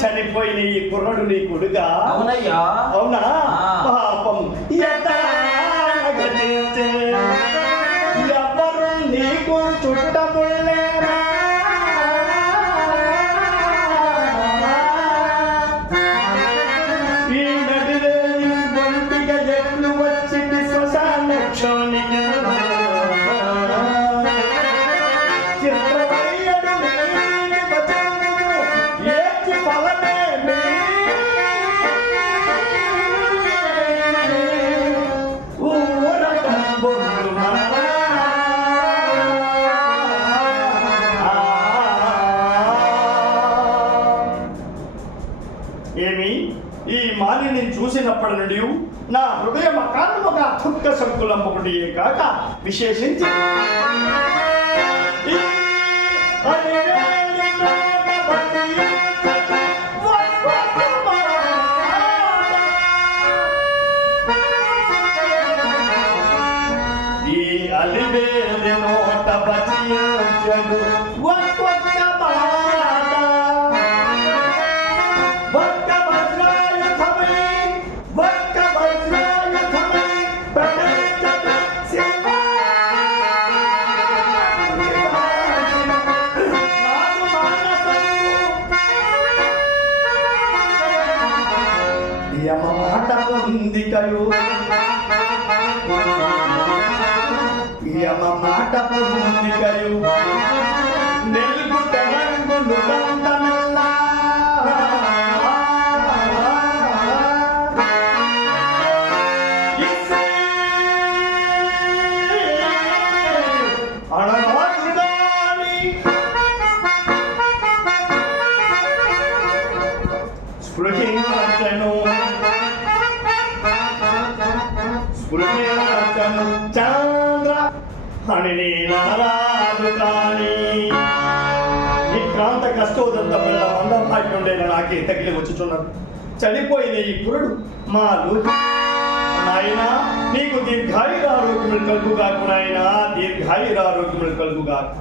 చనిపోయిన ఈ కుర్రడు నీ కొడుగా? అవునయ్యా. అవునా? పాపం ఎవరు నీకు చుట్టములేరా? ఈ నడిరేని ఒంటిగా ఎట్లు వచ్చి శ్మశాన క్షోణికి చిత్రమయ్యడు నీని వచనము ఏచి ఫలమేమి? ఊరట బొండు మనవా. ఏమి ఈ మాలిని చూసినప్పటి నుండి నా హృదయం అకారణముగా దుఃఖ సంకులమ్మకుడియే కాక విశేషించి ఈ అలివేలి నోట బతియడు ఒక్కొక్క మాట. ఒక్క వజ్రాయుధమై ఒక్క వజ్రాయుధమై ప్రపంచత శివ యమ మాట పొందికయు యమ మాట పొందికయు నెలుగు తెలంగులు బంధనల్లా అణవాదుగాని స్పృహించను చంద్ర అని నేనరాదు కాని ఈ ప్రాంత కష్టోదంత పిల్ల మందభాగ్యుండైన నాకే తగిలి వచ్చుచున్నది. చనిపోయిన ఈ పురుడు మా నాయన నీకు దీర్ఘాయురారోగ్యములు కలుగుగాకు నాయన, దీర్ఘాయురారోగ్యములు కలుగుగాకు.